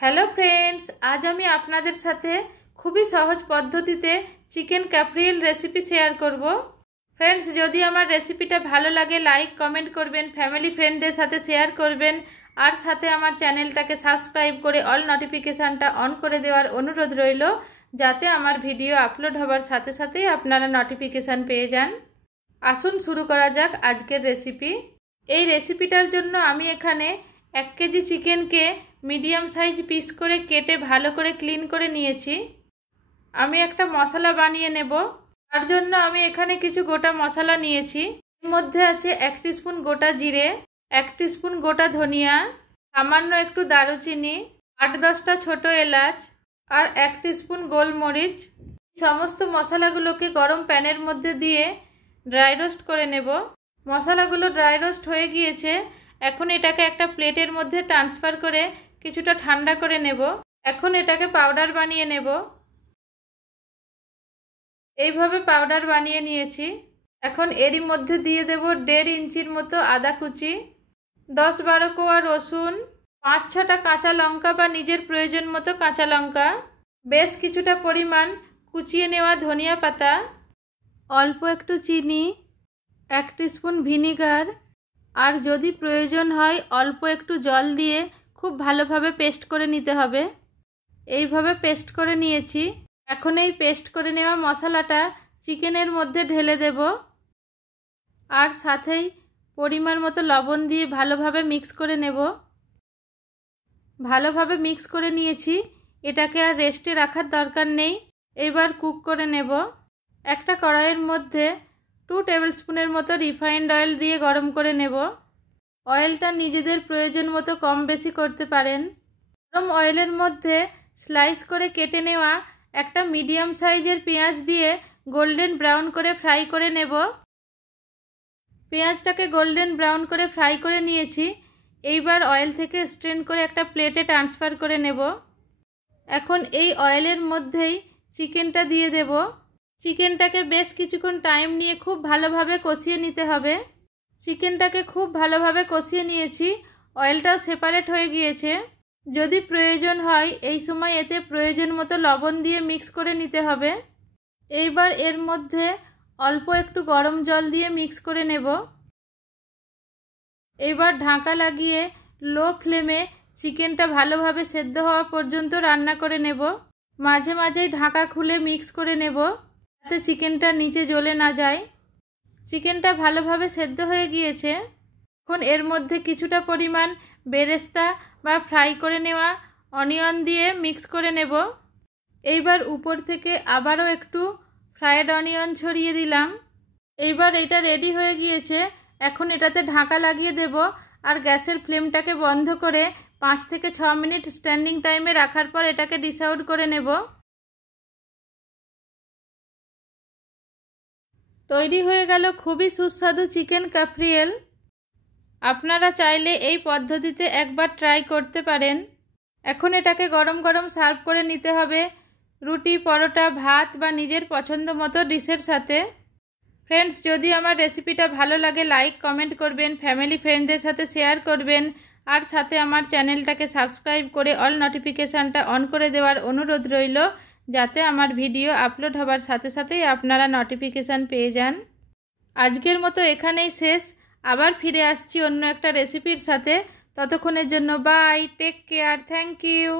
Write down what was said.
Hello friends, আজ আমি আপনাদের সাথে খুবই সহজ পদ্ধতিতে চিকেন ক্যাফরিয়েল রেসিপি শেয়ার করব। ফ্রেন্ডস, যদি আমার রেসিপিটা ভালো লাগে লাইক কমেন্ট করবেন, ফ্যামিলি ফ্রেন্ডদের সাথে শেয়ার করবেন আর সাথে আমার চ্যানেলটাকে সাবস্ক্রাইব করে অল নোটিফিকেশানটা অন করে দেওয়ার অনুরোধ রইল, যাতে আমার ভিডিও আপলোড হবার সাথে সাথেই আপনারা নোটিফিকেশান পেয়ে যান। আসুন শুরু করা যাক আজকের রেসিপি। এই রেসিপিটার জন্য আমি এখানে 1 কেজি চিকেনকে মিডিয়াম সাইজ পিস করে কেটে ভালো করে ক্লিন করে নিয়েছি। আমি একটা মশলা বানিয়ে নেব। তার জন্য আমি এখানে কিছু গোটা মশলা নিয়েছি। এর মধ্যে আছে 1 টিস্পুন গোটা জিরে, 1 টিস্পুন গোটা ধনিয়া, সামান্য একটু দারুচিনি, 8-10টা ছোট এলাচ আর 1 টিস্পুন গোলমরিচ। সমস্ত মশলাগুলোকে গরম প্যানের মধ্যে দিয়ে ড্রাই রোস্ট করে নেব। মশলাগুলো ড্রাই রোস্ট হয়ে গিয়েছে। এখন এটাকে একটা প্লেটের মধ্যে ট্রান্সফার করে কিছুটা ঠান্ডা করে নেব। এখন এটাকে পাউডার বানিয়ে নেব। এইভাবে পাউডার বানিয়ে নিয়েছি। এখন এরই মধ্যে দিয়ে দেব 1.5 ইঞ্চির মতো আদা কুচি, 10-12 কোয়া রসুন, 5-6টা কাঁচা লঙ্কা বা নিজের প্রয়োজন মতো কাঁচা লঙ্কা, বেশ কিছুটা পরিমাণ কুচিয়ে নেওয়া ধনিয়া পাতা, অল্প একটু চিনি, 1 টিস্পুন ভিনিগার আর যদি প্রয়োজন হয় অল্প একটু জল দিয়ে খুব ভালোভাবে পেস্ট করে নিতে হবে। এইভাবে পেস্ট করে নিয়েছি। এখন এই পেস্ট করে নেওয়া মশলাটা চিকেনের মধ্যে ঢেলে দেব আর সাথেই পরিমাণ মতো লবণ দিয়ে ভালোভাবে মিক্স করে নেব। ভালোভাবে মিক্স করে নিয়েছি। এটাকে আর রেস্টে রাখার দরকার নেই। এবার কুক করে নেব। একটা কড়াইয়ের মধ্যে 2 টেবিলস্পুনের মতো রিফাইন্ড অয়েল দিয়ে গরম করে নেব। অয়েলটা নিজেদের প্রয়োজন মতো কম বেশি করতে পারেন। গরম অয়েলের মধ্যে স্লাইস করে কেটে নেওয়া একটা মিডিয়াম সাইজের পেঁয়াজ দিয়ে গোল্ডেন ব্রাউন করে ফ্রাই করে নেব। পেঁয়াজটাকে গোল্ডেন ব্রাউন করে ফ্রাই করে নিয়েছি। এইবার অয়েল থেকে স্ট্রেন করে একটা প্লেটে ট্রান্সফার করে নেব। এখন এই অয়েলের মধ্যেই চিকেনটা দিয়ে দেব। চিকেনটাকে বেশ কিছুক্ষণ টাইম নিয়ে খুব ভালোভাবে কষিয়ে নিতে হবে। চিকেনটাকে খুব ভালোভাবে কষিয়ে নিয়েছি। অয়েলটাও সেপারেট হয়ে গিয়েছে। যদি প্রয়োজন হয় এই সময় এতে প্রয়োজন মতো লবণ দিয়ে মিক্স করে নিতে হবে। এইবার এর মধ্যে অল্প একটু গরম জল দিয়ে মিক্স করে নেব। এইবার ঢাকা লাগিয়ে লো ফ্লেমে চিকেনটা ভালোভাবে সেদ্ধ হওয়া পর্যন্ত রান্না করে নেব। মাঝে মাঝেই ঢাকা খুলে মিক্স করে নেব যাতে চিকেনটা নিচে জ্বলে না যায়। চিকেনটা ভালোভাবে সেদ্ধ হয়ে গিয়েছে। এখন এর মধ্যে কিছুটা পরিমাণ বেরেস্তা বা ফ্রাই করে নেওয়া অনিয়ন দিয়ে মিক্স করে নেব। এইবার উপর থেকে আবারও একটু ফ্রায়েড অনিয়ন ছড়িয়ে দিলাম। এইবার এটা রেডি হয়ে গিয়েছে। এখন এটাতে ঢাকা লাগিয়ে দেব আর গ্যাসের ফ্লেমটাকে বন্ধ করে 5 থেকে 6 মিনিট স্ট্যান্ডিং টাইমে রাখার পর এটাকে ডিশ আউট করে নেব। তৈরি হয়ে গেল খুবই সুস্বাদু চিকেন ক্যাফরিয়েল। আপনারা চাইলে এই পদ্ধতিতে একবার ট্রাই করতে পারেন। এখন এটাকে গরম গরম সার্ভ করে নিতে হবে রুটি, পরোটা, ভাত বা নিজের পছন্দ মতো ডিশের সাথে। ফ্রেন্ডস, যদি আমার রেসিপিটা ভালো লাগে লাইক কমেন্ট করবেন, ফ্যামিলি ফ্রেন্ডদের সাথে শেয়ার করবেন আর সাথে আমার চ্যানেলটাকে সাবস্ক্রাইব করে অল নোটিফিকেশানটা অন করে দেওয়ার অনুরোধ রইল, যাতে আমার ভিডিও আপলোড হবার সাথে সাথেই আপনারা নোটিফিকেশান পেয়ে যান। আজকের মতো এখানেই শেষ। আবার ফিরে আসছি অন্য একটা রেসিপির সাথে। ততক্ষণের জন্য bye, take care, thank you.